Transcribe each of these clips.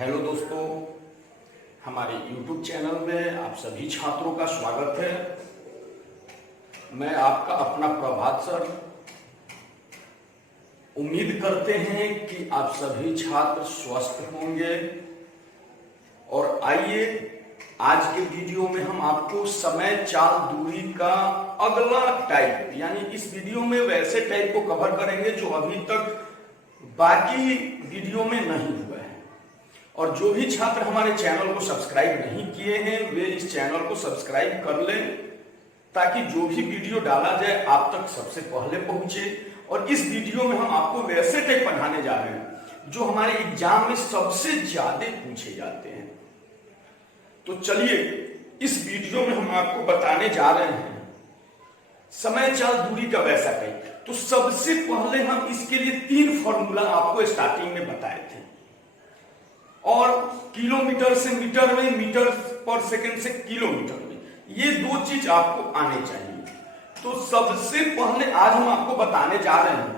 Hello दोस्तों, हमारे YouTube channel में आप सभी छात्रों का स्वागत है। मैं आपका अपना प्रभात सर। उम्मीद करते हैं कि आप सभी छात्र स्वस्थ होंगे। और आइए आज के वीडियो में हम आपको समय चाल दूरी का अगला टाइप, यानी इस वीडियो में वैसे टाइप को कवर करेंगे जो अभी तक बाकी वीडियो में नहीं हुआ है। और जो भी छात्र हमारे चैनल को सब्सक्राइब नहीं किए हैं वे इस चैनल को सब्सक्राइब कर लें, ताकि जो भी वीडियो डाला जाए आप तक सबसे पहले पहुंचे। और इस वीडियो में हम आपको वैसे टाइप पढ़ाने जा रहे हैं जो हमारे एग्जाम में सबसे ज्यादा पूछे जाते हैं। तो चलिए इस वीडियो में हम आपको बताने जा रहे हैं समय चाल दूरी का वैसा टाइप। तो सबसे पहले हम इसके लिए 3 फॉर्मूला आपको स्टार्टिंग में बताए थे, और किलोमीटर से मीटर में, मीटर पर सेकंड से किलोमीटर में, ये 2 चीज आपको आने चाहिए। तो सबसे पहले आज हम आपको बताने जा रहे हैं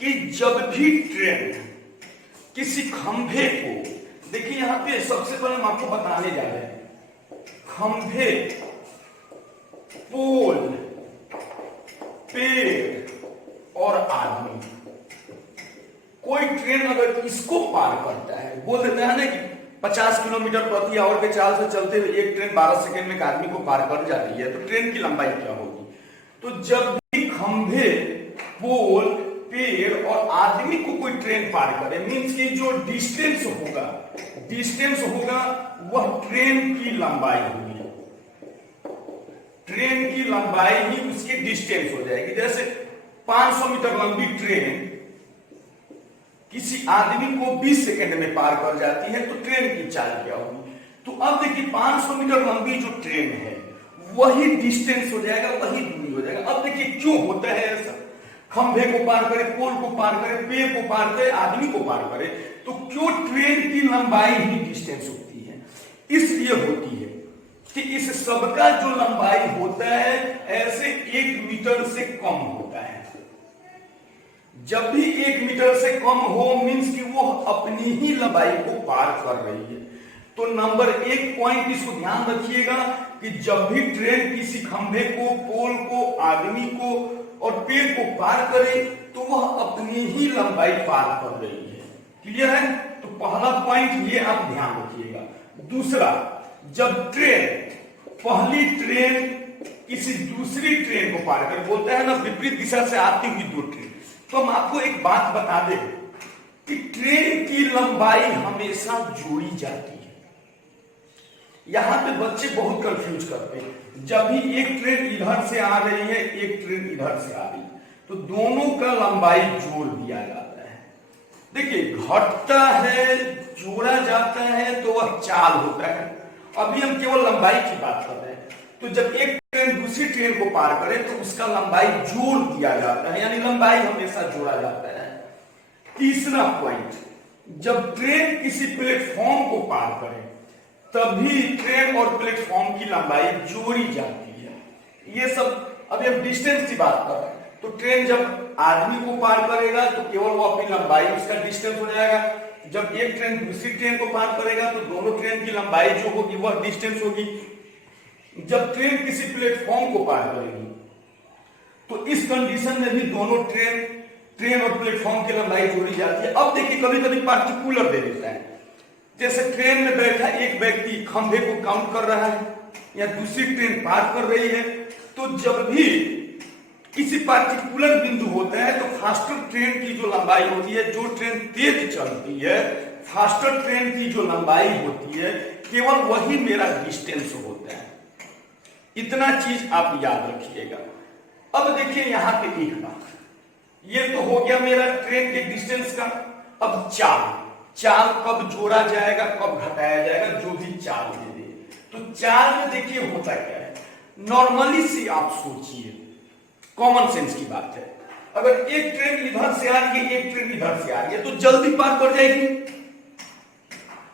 कि जब भी ट्रेन किसी खंभे को, देखिए यहां पे सबसे पहले हम आपको बताने जा रहे हैं खंभे, पोल, पेड़ और आदमी। कोई ट्रेन अगर इसको पार करता है, बोल देते हैं ना कि 50 किलोमीटर प्रति आवर के चाल से चलते हुए एक ट्रेन 12 सेकंड में एक आदमी को पार कर जाती है, तो ट्रेन की लंबाई क्या होगी? तो जब भी खंभे, पोल, पेड़ और आदमी को कोई ट्रेन पार करे, मीन्स की जो डिस्टेंस होगा वह ट्रेन की लंबाई होगी। ट्रेन की लंबाई ही उसकी डिस्टेंस हो जाएगी। जैसे 500 मीटर लंबी ट्रेन किसी आदमी को 20 सेकंड में पार कर जाती है, तो ट्रेन की चाल क्या होगी? तो अब देखिए 500 मीटर लंबी जो ट्रेन है वही डिस्टेंस हो जाएगा, वही दूरी हो जाएगा। अब देखिए क्यों होता है ऐसा? खंभे को पार करे, पोल को पार करे, पेड़ को पार करे, आदमी को पार करे, तो क्यों ट्रेन की लंबाई ही डिस्टेंस होती है? इसलिए होती है कि इस सबका जो लंबाई होता है ऐसे 1 मीटर से कम होता है। जब भी 1 मीटर से कम हो, मीन्स कि वो अपनी ही लंबाई को पार कर रही है। तो नंबर 1 पॉइंट इसको ध्यान रखिएगा कि जब भी ट्रेन किसी खंभे को, पोल को, आदमी को और पेड़ को पार करे, तो वह अपनी ही लंबाई पार कर रही है। क्लियर है? तो पहला पॉइंट ये आप ध्यान रखिएगा। दूसरा, जब पहली ट्रेन किसी दूसरी ट्रेन को पार करे, बोलता है ना विपरीत दिशा से आती हुई 2 ट्रेन, तो हम आपको एक बात बता दें कि ट्रेन की लंबाई हमेशा जोड़ी जाती है। यहां पे बच्चे बहुत कंफ्यूज करते हैं। जब भी एक ट्रेन इधर से आ रही है, एक ट्रेन इधर से आ रही है, तो दोनों का लंबाई जोड़ दिया जाता है। देखिए घटता है, जोड़ा जाता है, तो वह चाल होता है। अभी हम केवल लंबाई की बात कर रहे हैं। तो जब एक ट्रेन दूसरी ट्रेन को पार करे तो उसका लंबाई जोड़ दिया जाता है, यानी लंबाई हमेशा जोड़ा जाता है। तीसरा पॉइंट, जब ट्रेन किसी प्लेटफॉर्म को पार करे तभी ट्रेन और प्लेटफॉर्म की लंबाई जोड़ी जाती है। ये सब अभी हम डिस्टेंस की बात कर रहे हैं। तो ट्रेन जब आदमी को पार करेगा तो केवल वो अपनी लंबाई, उसका डिस्टेंस हो जाएगा। जब एक ट्रेन दूसरी ट्रेन को पार करेगा तो दोनों ट्रेन की लंबाई जो होगी वह डिस्टेंस होगी। जब ट्रेन किसी प्लेटफॉर्म को पार करेगी तो इस कंडीशन में भी दोनों ट्रेन और प्लेटफॉर्म की लंबाई जोड़ी जाती है। अब देखिए कभी कभी पार्टिकुलर दे देता है, जैसे ट्रेन में बैठा एक व्यक्ति खंभे को काउंट कर रहा है या दूसरी ट्रेन पार कर रही है, तो जब भी किसी पार्टिकुलर बिंदु होता है तो फास्टर ट्रेन की जो लंबाई होती है, जो ट्रेन तेज चलती है, फास्टर ट्रेन की जो लंबाई होती है, केवल वही मेरा डिस्टेंस होता है। इतना चीज आप याद रखिएगा। अब देखिए यहां पे एक बात, ये तो हो गया मेरा ट्रेन के डिस्टेंस का। अब चाल कब जोड़ा जाएगा, कब घटाया जाएगा, जो भी चाल दे दे। तो चाल में देखिए होता क्या है, नॉर्मली से आप सोचिए, कॉमन सेंस की बात है। अगर एक ट्रेन इधर से आ रही है, एक ट्रेन इधर से आ रही है, तो जल्दी पार कर जाएगी।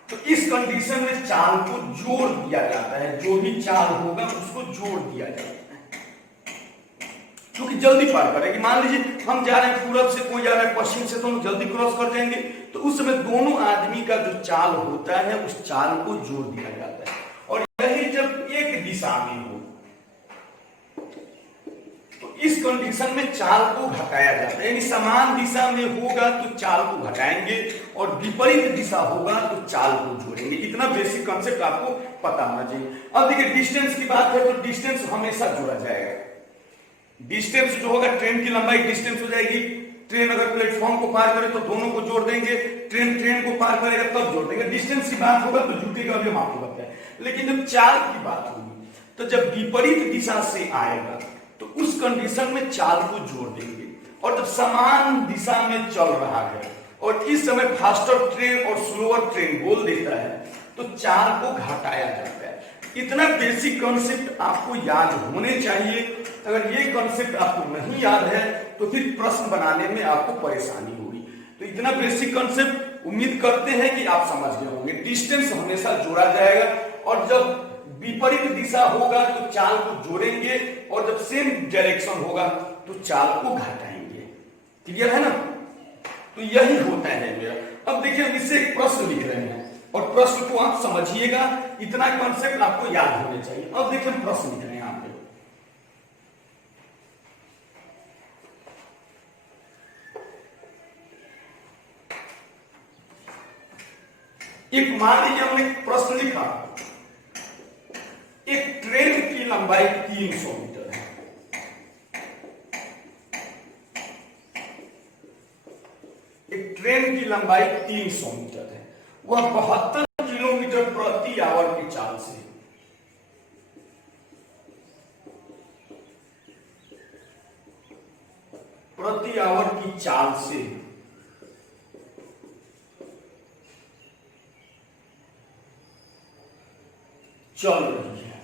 तो इस कंडीशन में चाल को जोड़ दिया जाता है। जो भी चाल होगा उसको जोड़ दिया जाता है, क्योंकि जल्दी पार करेगी। मान लीजिए हम जा रहे हैं पूरब से, कोई जा रहा है मशीन से दोनों जल्दी क्रॉस कर जाएंगे। तो उस समय दोनों आदमी का जो चाल होता है उस चाल को जोड़ दिया जाता है। और यही जब एक दिशा में हो तो इस कंडीशन में चाल को घटाया जाता है, यानी समान दिशा में होगा तो चाल को घटाएंगे और विपरीत दिशा होगा तो चाल को जोड़ेंगे। इतना बेसिक कॉन्सेप्ट आपको पता होना चाहिए। अब देखिए डिस्टेंस की बात है तो डिस्टेंस हमेशा जोड़ा जाएगा। डिस्टेंस जो होगा ट्रेन की लंबाई डिस्टेंस हो जाएगी। ट्रेन अगर प्लेटफॉर्म को पार करे तो दोनों को जोड़ देंगे, ट्रेन को पार करेगा तब जोड़ देंगे। डिस्टेंस की बात होगा तो जुटेगा, अभी हम आपको बताएं। लेकिन जब चाल की बात होगी तो जब विपरीत दिशा से आएगा तो उस कंडीशन में चाल को जोड़ देंगे। और जब समान दिशा में चल रहा है और इस समय फास्टर ट्रेन और स्लोअर ट्रेन बोल देता है तो चाल को घटाया जाता है। इतना बेसिक कॉन्सेप्ट आपको याद होने चाहिए। अगर ये कॉन्सेप्ट आपको नहीं याद है तो फिर प्रश्न बनाने में आपको परेशानी होगी। तो इतना बेसिक कॉन्सेप्ट उम्मीद करते हैं कि आप समझ गए होंगे। डिस्टेंस हमेशा जोड़ा जाएगा और जब विपरीत दिशा होगा तो चाल को जोड़ेंगे और जब सेम डायरेक्शन होगा तो चाल को घटाएंगे। क्लियर है ना? तो यही होता है मेरा। अब देखिए इससे एक प्रश्न लिख रहे हैं और प्रश्न को आप समझिएगा। इतना कॉन्सेप्ट आपको याद होने चाहिए। अब देखिए हम प्रश्न लिख रहे हैं यहाँ पे। एक मान लीजिए हमने प्रश्न लिखा, एक ट्रेन की लंबाई 300 मीटर है। एक ट्रेन की लंबाई 300 मीटर है। वह 72 किलोमीटर प्रति आवर की चाल से चल रही है।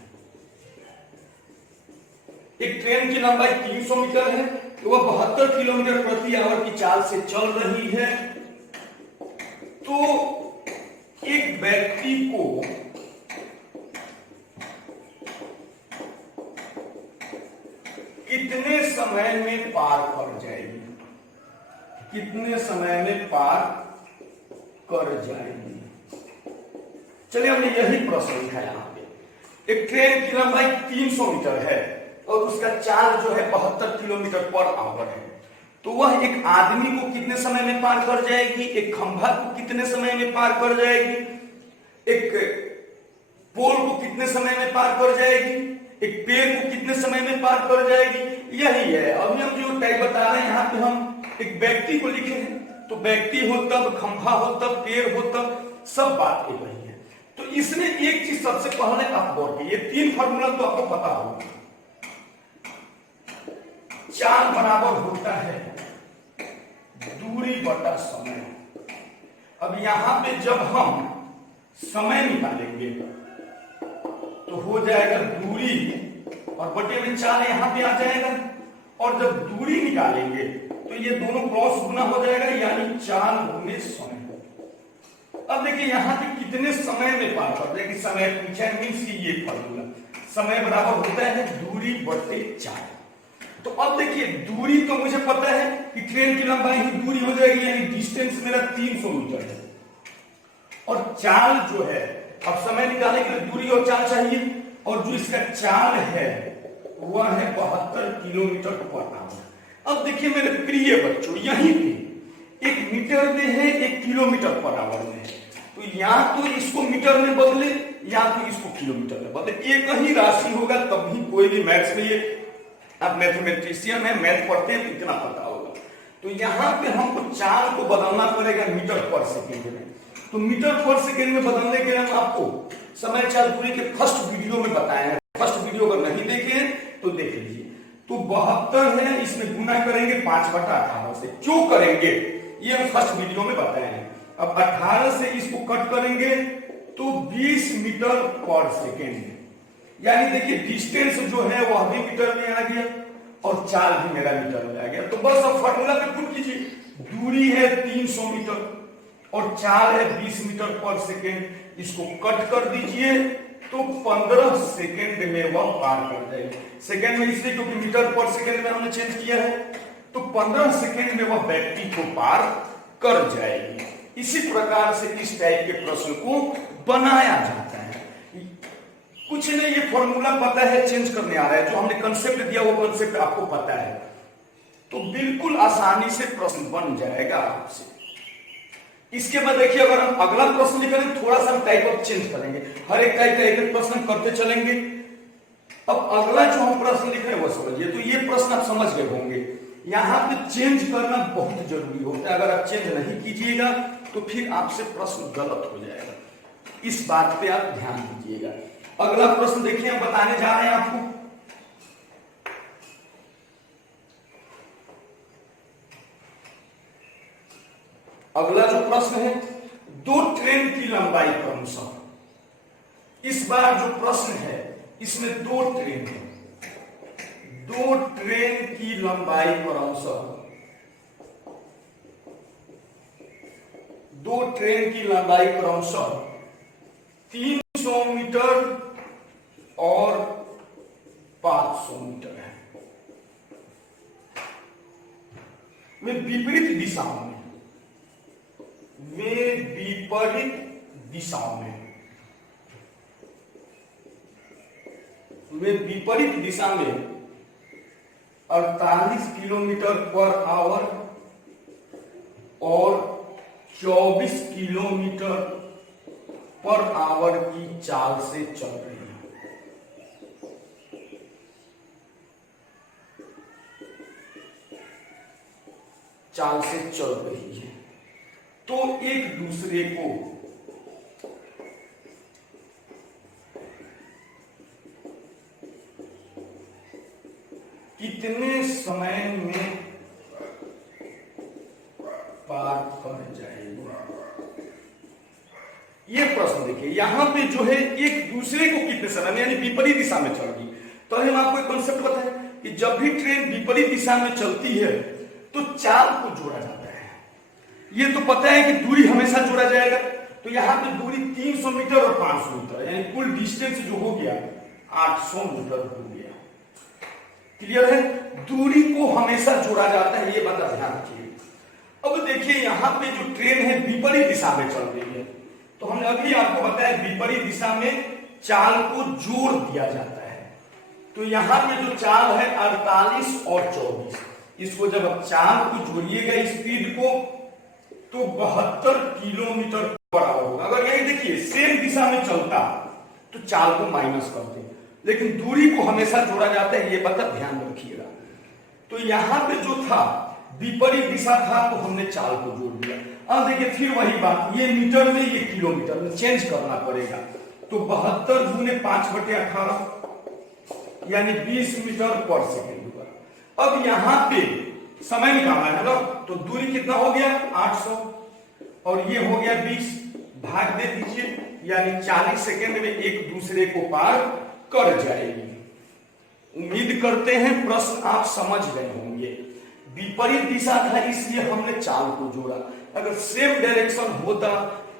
एक ट्रेन की लंबाई 300 मीटर है तो वह 72 किलोमीटर प्रति आवर की चाल से चल रही है। तो एक व्यक्ति को कितने समय में पार कर जाएगी? कितने समय में पार कर जाएगी? चलिए हमने यही प्रश्न लिखा यहां पे। एक ट्रेन की लंबाई 300 मीटर है और उसका चाल जो है 72 किलोमीटर पर आवर है। तो वह एक आदमी को कितने समय में पार कर जाएगी? एक खंभा को कितने समय में पार कर जाएगी? एक पोल को कितने समय में पार कर जाएगी? एक पेड़ को कितने समय में पार कर जाएगी? यही है। अभी हम जो टाइप बता रहे हैं यहाँ पे हम एक व्यक्ति को लिखे हैं। तो व्यक्ति हो तब, खंभा हो तब, पेड़ हो तब, सब बात एक ही है। तो इसमें एक चीज सबसे पहले आप गौर कीजिए। 3 फार्मूला तो आपको पता होगा। चाल बराबर होता है दूरी बटा समय। अब यहां पे जब हम समय निकालेंगे तो हो जाएगा दूरी और बटे में चाल यहां पे आ जाएगा। और जब दूरी निकालेंगे तो ये दोनों क्रॉस गुना हो जाएगा, यानी चाल गुने समय। अब देखिए यहां पे कितने समय में पार कर जाएगी? समय पूछा मीन्स की ये फार्मूला समय बराबर होता है दूरी बटे चाल। तो अब देखिए दूरी तो मुझे पता है कि ट्रेन की लंबाई ही दूरी हो जाएगी, यानी डिस्टेंस मेरा 300 मीटर है। और चाल जो है, अब समय निकालने के लिए दूरी और चाल चाहिए, और जो इसका चाल है वह है 72 किलोमीटर पर आवर। अब देखिए मेरे प्रिय बच्चों, यहीं पे 1 मीटर में है, 1 किलोमीटर पर आवर में है। तो या तो इसको मीटर में बदले या तो इसको किलोमीटर में बदले। एक ही राशि होगा तब भी कोई भी मैथ्स में, ये आप मैथमेटिशियन है, मैथ पढ़ते हैं तो इतना पता होगा। तो यहाँ पे हमको चाल को बदलना पड़ेगा मीटर पर सेकेंड में। तो मीटर पर सेकेंड में बदलने के लिए हम आपको समय चाल दूरी के फर्स्ट वीडियो में बताए हैं। फर्स्ट वीडियो अगर नहीं देखे हैं तो देख लीजिए। तो 72 है, इसमें गुना करेंगे 5/18 से। क्यों करेंगे ये हम फर्स्ट वीडियो में बताए हैं। अब 18 से इसको कट करेंगे तो 20 मीटर पर सेकेंड, यानी देखिए डिस्टेंस जो है वह भी मीटर में आ गया और चाल भी मेरा मीटर में आ गया। तो बस अब फॉर्मूला पे पुट कीजिए। दूरी है 300 मीटर और चाल है 20 मीटर पर सेकेंड। इसको कट कर दीजिए तो 15 सेकेंड में वह पार कर जाएगी। सेकेंड में इसलिए क्योंकि मीटर पर सेकेंड में हमने चेंज किया है। तो 15 सेकेंड में वह व्यक्ति को पार कर जाएगी। इसी प्रकार से इस टाइप के प्रश्न को बनाया जाता है। कुछ नहीं, ये फॉर्मूला पता है, चेंज करने आ रहा है, जो हमने कंसेप्ट दिया वो कंसेप्ट आपको पता है, तो बिल्कुल आसानी से प्रश्न बन जाएगा आपसे। इसके बाद देखिए, अगर हम अगला प्रश्न लिखेंगे, थोड़ा सा हम टाइप ऑफ चेंज करेंगे, हर एक टाइप का एक प्रश्न करते चलेंगे। अब अगला जो हम प्रश्न लिख रहे हैं वो समझिए। तो ये प्रश्न आप समझ गए होंगे, यहां पे चेंज करना बहुत जरूरी होता है। अगर आप चेंज नहीं कीजिएगा तो फिर आपसे प्रश्न गलत हो जाएगा, इस बात पे आप ध्यान दीजिएगा। अगला प्रश्न देखिए, हम बताने जा रहे हैं आपको। अगला जो प्रश्न है, दो ट्रेन की लंबाई क्रमशः। इस बार जो प्रश्न है इसमें दो ट्रेन है, दो ट्रेन की लंबाई क्रमशः, दो ट्रेन की लंबाई क्रमशः 300 मीटर और 500 मीटर है। वे विपरीत दिशाओं में, वे विपरीत दिशाओं में, वे विपरीत दिशा में 48 किलोमीटर पर आवर और 24 किलोमीटर पर आवर की चाल से चल रही है। चाल से चल रही है, तो एक दूसरे को कितने समय में पार कर जाएगा? ये प्रश्न देखिए, यहां पे जो है एक दूसरे को कितने समय में, यानी विपरीत दिशा में चलेगी। तो हम आपको एक कॉन्सेप्ट बताएं कि जब भी ट्रेन विपरीत दिशा में चलती है तो चाल को जोड़ा जाता है। ये तो पता है कि दूरी हमेशा जोड़ा जाएगा, तो यहां पे दूरी 300 मीटर और 500 मीटर, यानी कुल डिस्टेंस जो हो गया 800 मीटर हो गया। क्लियर है? दूरी को हमेशा जोड़ा जाता है, ये बात ध्यान रखिए। अब देखिए, यहां पे जो ट्रेन है विपरीत दिशा में चल रही है, तो हमने अभी आपको बताया विपरीत दिशा में चाल को जोड़ दिया जाता है। तो यहां पे जो चाल है 48 और 24, इसको जब आप चाल को जोड़िएगा स्पीड को, तो 72 किलोमीटर पर आवर होगा। अगर यही देखिए सेम दिशा में चलता तो चाल को माइनस करते, लेकिन दूरी को हमेशा जोड़ा जाता है, ये बात ध्यान रखिएगा। तो यहां पे जो था विपरीत दिशा था, तो हमने चाल को जोड़ दिया। अब देखिए फिर वही बात, ये मीटर में ये किलोमीटर में चेंज करना पड़ेगा। तो 72 गुने 5/18 यानी 20 मीटर पर सेकेंड होगा। अब यहां पे समय निकालना है ना, तो दूरी कितना हो गया 800 और ये हो गया 20, भाग दे दीजिए, यानी 40 सेकेंड में एक दूसरे को पार कर जाएगी। उम्मीद करते हैं प्रश्न आप समझ गए होंगे। विपरीत दिशा था इसलिए हमने चाल को जोड़ा, अगर सेम डायरेक्शन होता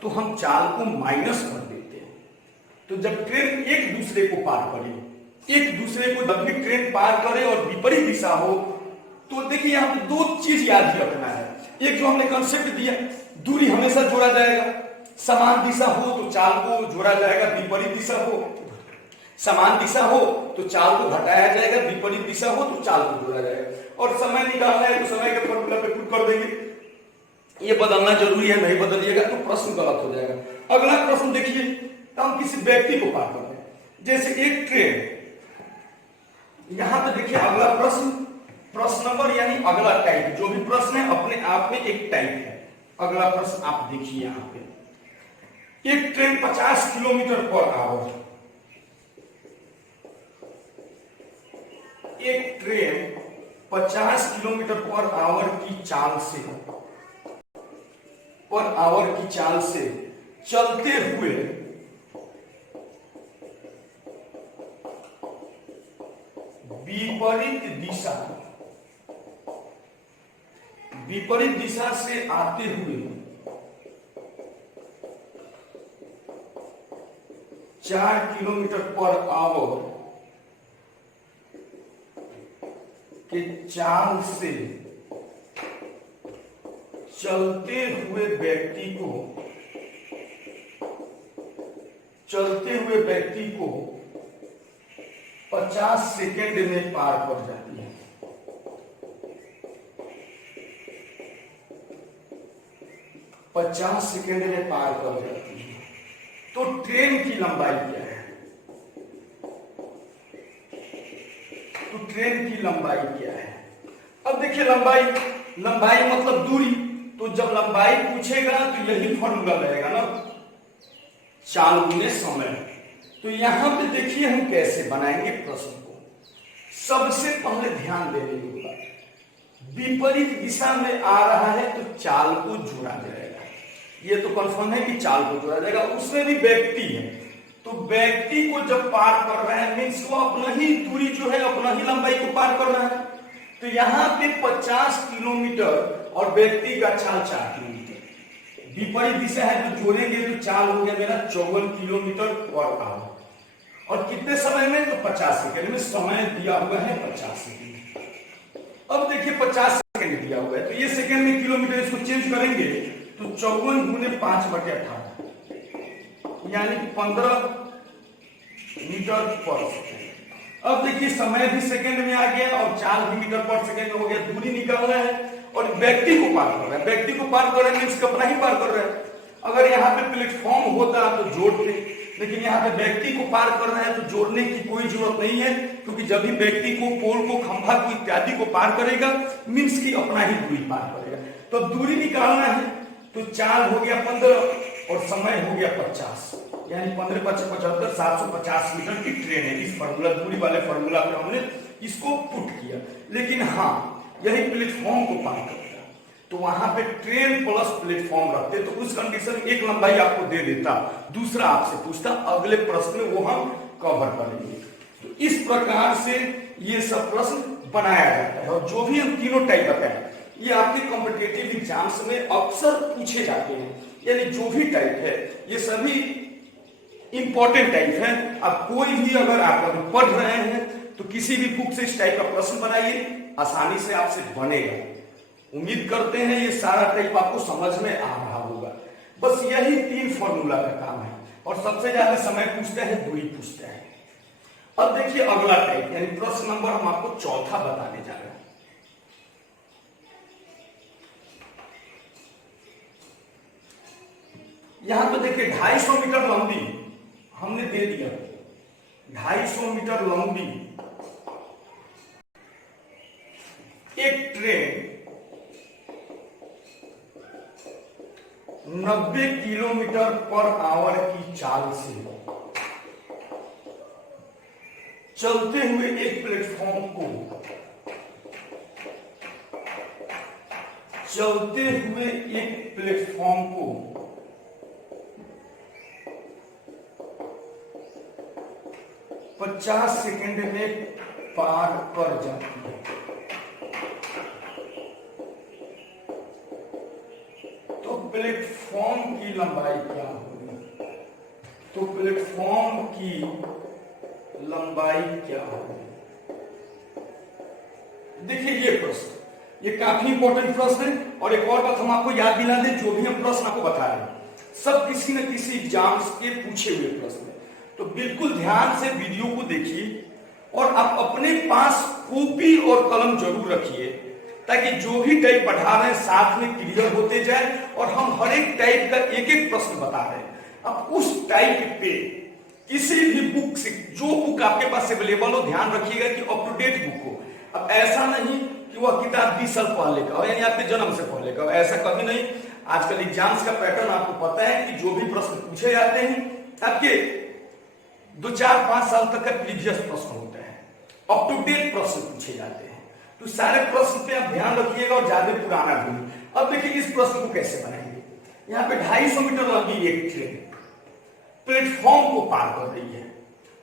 तो हम चाल को माइनस कर देते। तो जब ट्रेन एक दूसरे को पार करे, एक दूसरे को जब भी ट्रेन पार करे और विपरीत दिशा हो, तो देखिए यहां पे दो चीज याद रखना है। एक जो हमने कंसेप्ट दिया, दूरी हमेशा जोड़ा जाएगा, समान दिशा हो तो चाल को जोड़ा जाएगा, विपरीत दिशा हो, समान दिशा हो तो चाल को घटाया जाएगा, विपरीत दिशा हो तो चाल को जोड़ा जाएगा। और समय निकालना है तो समय के फॉर्मूला पे पुट कर देंगे। ये बदलना जरूरी है, नहीं बदलिएगा तो प्रश्न गलत हो जाएगा। अगला प्रश्न देखिए, तो हम किसी व्यक्ति को पार करते हैं, जैसे एक ट्रेन। यहां पे देखिए अगला प्रश्न, प्रश्न नंबर यानी अगला टाइप, जो भी प्रश्न है अपने आप में एक टाइप है। अगला प्रश्न आप देखिए, यहां पे एक ट्रेन 50 किलोमीटर पर आवर, एक ट्रेन 50 किलोमीटर पर आवर की चाल से, पर आवर की चाल से चलते हुए विपरीत दिशा से आते हुए 4 किलोमीटर पर आवर के चाल से चलते हुए व्यक्ति को 50 सेकेंड में पार कर जाती है। 50 सेकेंड में पार कर जाती है। तो ट्रेन की लंबाई क्या है? अब देखिए लंबाई मतलब दूरी। तो जब लंबाई पूछेगा तो यही फॉर्मूला रहेगा ना, चाल गुने समय। तो यहां पे देखिए हम कैसे बनाएंगे प्रश्न को। सबसे पहले ध्यान देने की बात, विपरीत दिशा में आ रहा है तो चाल को जोड़ा जाएगा। ये तो कंफर्म है कि चाल को जोड़ा जाएगा। उसमें भी व्यक्ति है, तो व्यक्ति को जब पार कर रहा है मीन्स वो अपना ही दूरी जो है, अपना ही लंबाई को पार कर रहा है। तो यहाँ पे 50 किलोमीटर और व्यक्ति का चाल 4 किलोमीटर। विपरीत दिशा है तो जोड़ेंगे तो चाल हो गया मेरा 54 किलोमीटर पर आवर। और कितने समय में? तो 50 सेकेंड में। समय दिया हुआ है 50 सेकेंड। अब देखिए 50 सेकेंड दिया हुआ है तो ये सेकेंड में किलोमीटर, इसको चेंज करेंगे तो 54 गुने 5/18 यानी 15 मीटर पर सेकेंड। अब देखिए समय भी सेकंड में आ गया और चाल भी मीटर पर सेकंड में हो गया। दूरी निकल रहा है और व्यक्ति को पार कर रहा है। व्यक्ति को पार कर रहा है मीन्स अपना ही पार कर रहा है। अगर यहाँ पे प्लेटफॉर्म होता तो जोड़ते, लेकिन यहाँ पे व्यक्ति को पार कर रहा है तो जोड़ने की कोई जरूरत नहीं है, क्योंकि जब भी व्यक्ति को, पोल को, खंभा को इत्यादि को पार करेगा मीन्स की अपना ही दूरी पार करेगा। तो दूरी निकालना है तो चाल हो गया 15 और समय हो गया 50 यानी 15 × 5 = 75, 750 मीटर की ट्रेन है। इस फॉर्मूला, दूरी वाले फॉर्मूला पे हमने इसको पुट किया। लेकिन हाँ, यही प्लेटफॉर्म को पार करता तो वहां पे ट्रेन प्लस प्लेटफॉर्म रखते तो उस कंडीशन में एक लंबाई आपको दे देता, दूसरा आपसे पूछता। अगले प्रश्न में वो हम कवर करेंगे। तो इस प्रकार से ये सब प्रश्न बनाया जाता है। और जो भी हम तीनों टाइप बताए ये आपके कॉम्पिटिटिव एग्जाम्स में अक्सर पूछे जाते हैं। यानी जो भी टाइप है ये सभी इंपॉर्टेंट टाइप है। अब कोई भी अगर आप पढ़ रहे हैं तो किसी भी बुक से इस टाइप का प्रश्न बनाइए, आसानी से आपसे बनेगा। उम्मीद करते हैं ये सारा टाइप आपको समझ में आ रहा होगा। बस यही 3 फॉर्मूला का काम है और सबसे ज्यादा समय पूछता है, दूरी पूछता है। अब देखिए अगला टाइप यानी प्रश्न नंबर हम आपको चौथा बताने जा रहे हैं। यहां पे देखिए 250 मीटर लंबी हमने दे दिया, 250 मीटर लंबी एक ट्रेन 90 किलोमीटर पर आवर की चाल से चलते हुए एक प्लेटफॉर्म को 50 सेकंड में पार कर जाती है। तो प्लेटफॉर्म की लंबाई क्या होगी? तो प्लेटफॉर्म की लंबाई क्या होगी? देखिए ये प्रश्न, ये काफी इंपॉर्टेंट प्रश्न है। और एक और बात हम आपको याद दिला दें, जो भी हम प्रश्न आपको बता रहे हैं सब किसी न किसी एग्जाम्स के पूछे हुए प्रश्न है। तो बिल्कुल ध्यान से वीडियो को देखिए और आप अपने पास कॉपी और कलम जरूर रखिए, ताकि जो भी टाइप पढ़ा रहे हैं साथ में क्लियर होते जाए। और हम हर एक टाइप का एक एक प्रश्न बता रहे हैं। अब उस टाइप पे किसी भी बुक से, जो बुक आपके पास अवेलेबल हो, ध्यान रखिएगा कि अप टू डेट बुक हो। अब ऐसा नहीं कि वह किताब 20 साल पहले का हो, यानी आपके जन्म से पहले का हो, ऐसा कभी नहीं। आजकल एग्जाम्स का पैटर्न आपको पता है कि जो भी प्रश्न पूछे जाते हैं आपके 2, 4, 5 साल तक का प्रीवियस प्रश्न होता है, अप टू डेट प्रश्न पूछे जाते हैं। तो सारे प्रश्न पे आप ध्यान रखिएगा और ज्यादा पुराना भी। अब देखिए इस प्रश्न को कैसे बनाएंगे। यहाँ पे 250 मीटर लंबी एक ट्रेन प्लेटफॉर्म को पार कर रही है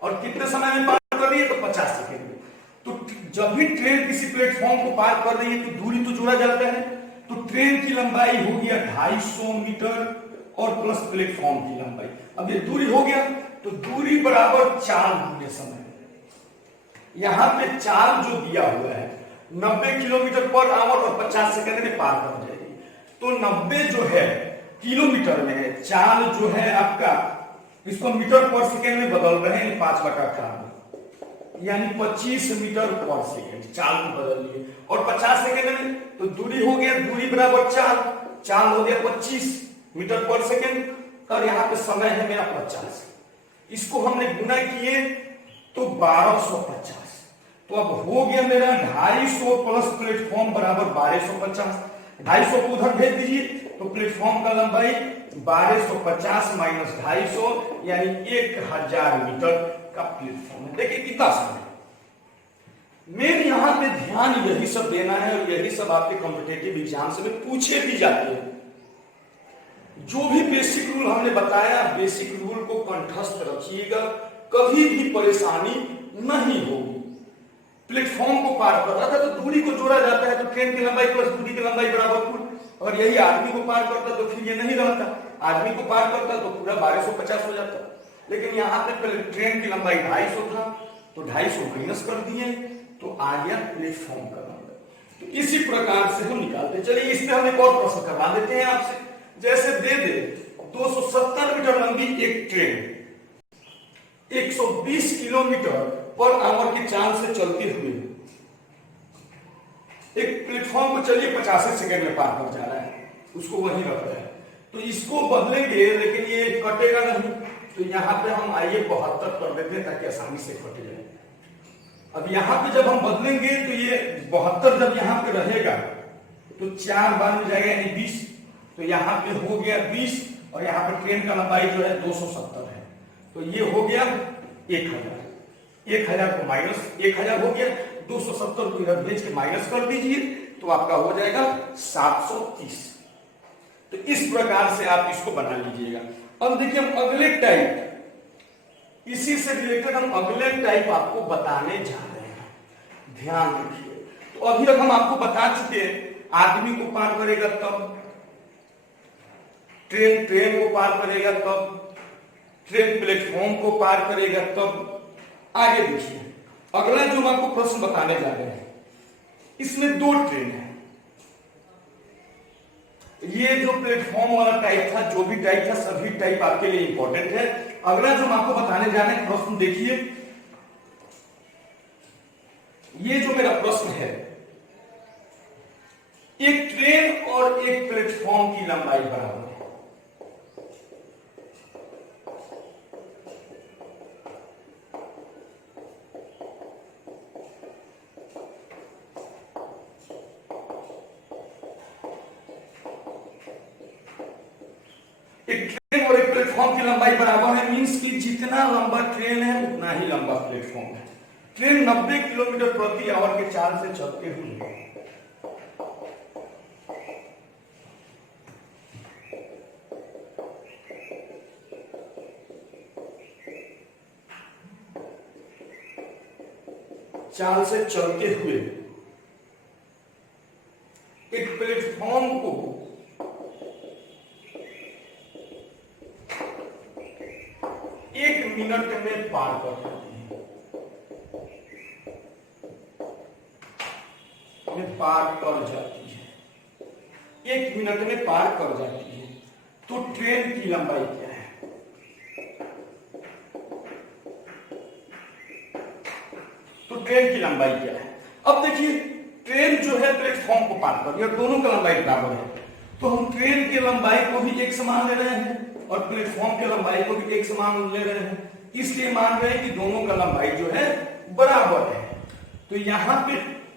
और कितने समय में पार कर रही है? तो 50 सेकेंड में। तो जब भी ट्रेन किसी प्लेटफॉर्म को पार कर रही है तो दूरी तो जोड़ा जाता है। तो ट्रेन की लंबाई हो गया 250 मीटर और प्लस प्लेटफॉर्म की लंबाई। अब ये दूरी हो गया तो दूरी बराबर चाल गुने समय। यहां पे चाल जो दिया हुआ है 90 किलोमीटर पर आवर और 50 सेकंड में पार कर जाएगी। तो 90 जो है किलोमीटर में है, चाल जो है आपका इसको मीटर पर सेकेंड में बदल रहे हैं 5/4 यानी 25 मीटर पर सेकेंड चाल को बदल लिए। और 50 सेकेंड में तो दूरी हो गया, दूरी बराबर चाल, चाल हो गया 25 मीटर पर सेकेंड और यहाँ पे समय है मेरा 50। इसको हमने गुना किए तो 1250। तो अब हो गया मेरा 250 प्लस प्लेटफॉर्म बराबर 1250। 250 को उधर भेज दीजिए तो प्लेटफॉर्म का लंबाई 1250 माइनस 250 यानी 1000 मीटर का प्लेटफॉर्म है। देखिए कितना समय। मेन यहां पे ध्यान यही सब देना है और यही सब आपके कॉम्पिटिटिव एग्जाम से पूछे भी जाते हैं। जो भी बेसिक रूल हमने बताया, बेसिक रूल को कंठस्थ रखिएगा, कभी भी परेशानी नहीं होगी। प्लेटफॉर्म को पार कर रहा था तो दूरी को जोड़ा जाता है, तो ट्रेन की लंबाई प्लस दूरी की लंबाई बराबर कुल। और यही आदमी को पार करता तो फिर ये नहीं रहता, आदमी को पार करता तो पूरा 1250 हो जाता। लेकिन यहाँ पे ट्रेन की लंबाई 250 था तो 250 माइनस कर दिए तो आ गया प्लेटफॉर्म का नंबर। तो इसी प्रकार से हम निकालते। चलिए इस पे हम एक और प्रश्न करवा देते हैं आपसे। जैसे दे दे 270 मीटर लंबी एक ट्रेन 120 किलोमीटर पर आवर की चाल से चलते हुए एक प्लेटफॉर्म को चलिए 85 सेकंड में पार कर जा रहा है, उसको वहीं रख रहा है। तो इसको बदलेंगे लेकिन ये कटेगा नहीं, तो यहाँ पे हम आइए 72 कर देते हैं ताकि आसानी से कट जाए। अब यहाँ पे जब हम बदलेंगे तो ये 72 जब यहाँ पे रहेगा तो 4 बार में जाएगा यानी 20, तो यहाँ पे हो गया 20 और यहाँ पे ट्रेन का लंबाई जो है 270 है, तो ये हो गया 1000। 1000 को माइनस 1000 हो गया, 270 को इधर भेज के माइनस कर दीजिए तो आपका हो जाएगा 730। तो इस प्रकार से आप इसको बना लीजिएगा। अब देखिए हम अगले टाइप, इसी से रिलेटेड हम अगले टाइप आपको बताने जा रहे हैं, ध्यान रखिए। तो अभी तक हम आपको बता चुके हैं आदमी को पार करेगा तब, ट्रेन को पार करेगा तब, ट्रेन प्लेटफॉर्म को पार करेगा तब। आगे देखिए अगला जो हम आपको प्रश्न बताने जा रहे हैं, इसमें 2 ट्रेन है। ये जो प्लेटफॉर्म वाला टाइप था, जो भी टाइप था, सभी टाइप आपके लिए इंपॉर्टेंट है। अगला जो हम आपको बताने जा रहे हैं प्रश्न देखिए, ये जो मेरा प्रश्न है, एक ट्रेन और एक प्लेटफॉर्म की लंबाई बराबर है। एक ट्रेन और एक प्लेटफॉर्म की लंबाई बराबर है, मींस कि जितना लंबा ट्रेन है उतना ही लंबा प्लेटफॉर्म है। ट्रेन 90 किलोमीटर प्रति आवर के चाल से चलते हुए एक प्लेटफॉर्म को 1 मिनट में पार कर जाती है, पार कर जाती है, 1 मिनट में पार कर जाती है। तो ट्रेन की लंबाई क्या है? तो ट्रेन की लंबाई क्या है? अब देखिए ट्रेन जो है प्लेटफॉर्म को पार कर रही है, दोनों का लंबाई बराबर है, तो हम ट्रेन की लंबाई को भी एक समान ले रहे हैं और प्लेटफॉर्म की लंबाई को भी एक समान ले रहे हैं, इसलिए मान रहे हैं कि दोनों का लंबाई जो है बराबर है। तो यहाँ पे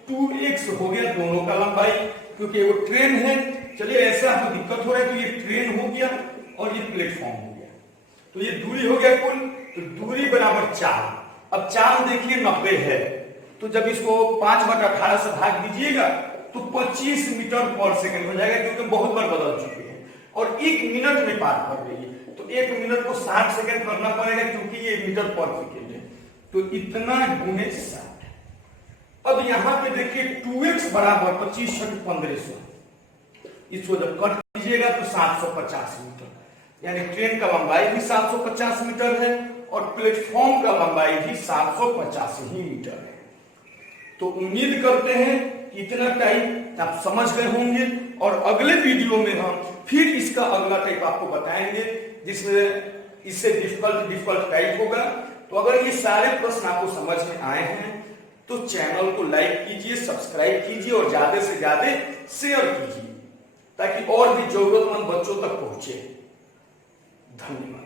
2x हो गया दोनों का लंबाई, क्योंकि वो ट्रेन है। चलिए ऐसा आपको दिक्कत हो रहा है, तो ये ट्रेन हो गया और ये प्लेटफॉर्म हो गया, तो ये दूरी हो गया कुल, तो दूरी बराबर 4। अब 4 देखिए 90 है, तो जब इसको 5/18 से भाग दीजिएगा तो 25 मीटर पर सेकंड हो जाएगा, क्योंकि बहुत बार बदल चुके हैं और 1 मिनट में पार कर रही है। तो 1 मिनट को 60 सेकंड करना पड़ेगा, क्योंकि ये मीटर पर सेकंड है, तो इतना गुणे 60। अब यहाँ पे देखिए 2x बराबर 25 × 1500, इसको जब कट कीजिएगा तो 750 मीटर, यानी ट्रेन का लंबाई भी 750 मीटर है और प्लेटफॉर्म का लंबाई भी 750 ही मीटर है। तो उम्मीद करते हैं कि इतना टाइम आप समझ गए होंगे और अगले वीडियो में हम फिर इसका अगला टाइप आपको बताएंगे, जिसमें इससे डिफिकल्ट टाइप होगा। तो अगर ये सारे प्रश्न आपको समझ में आए हैं तो चैनल को लाइक कीजिए, सब्सक्राइब कीजिए और ज्यादा से ज्यादा शेयर कीजिए, ताकि और भी जरूरतमंद बच्चों तक पहुंचे। धन्यवाद।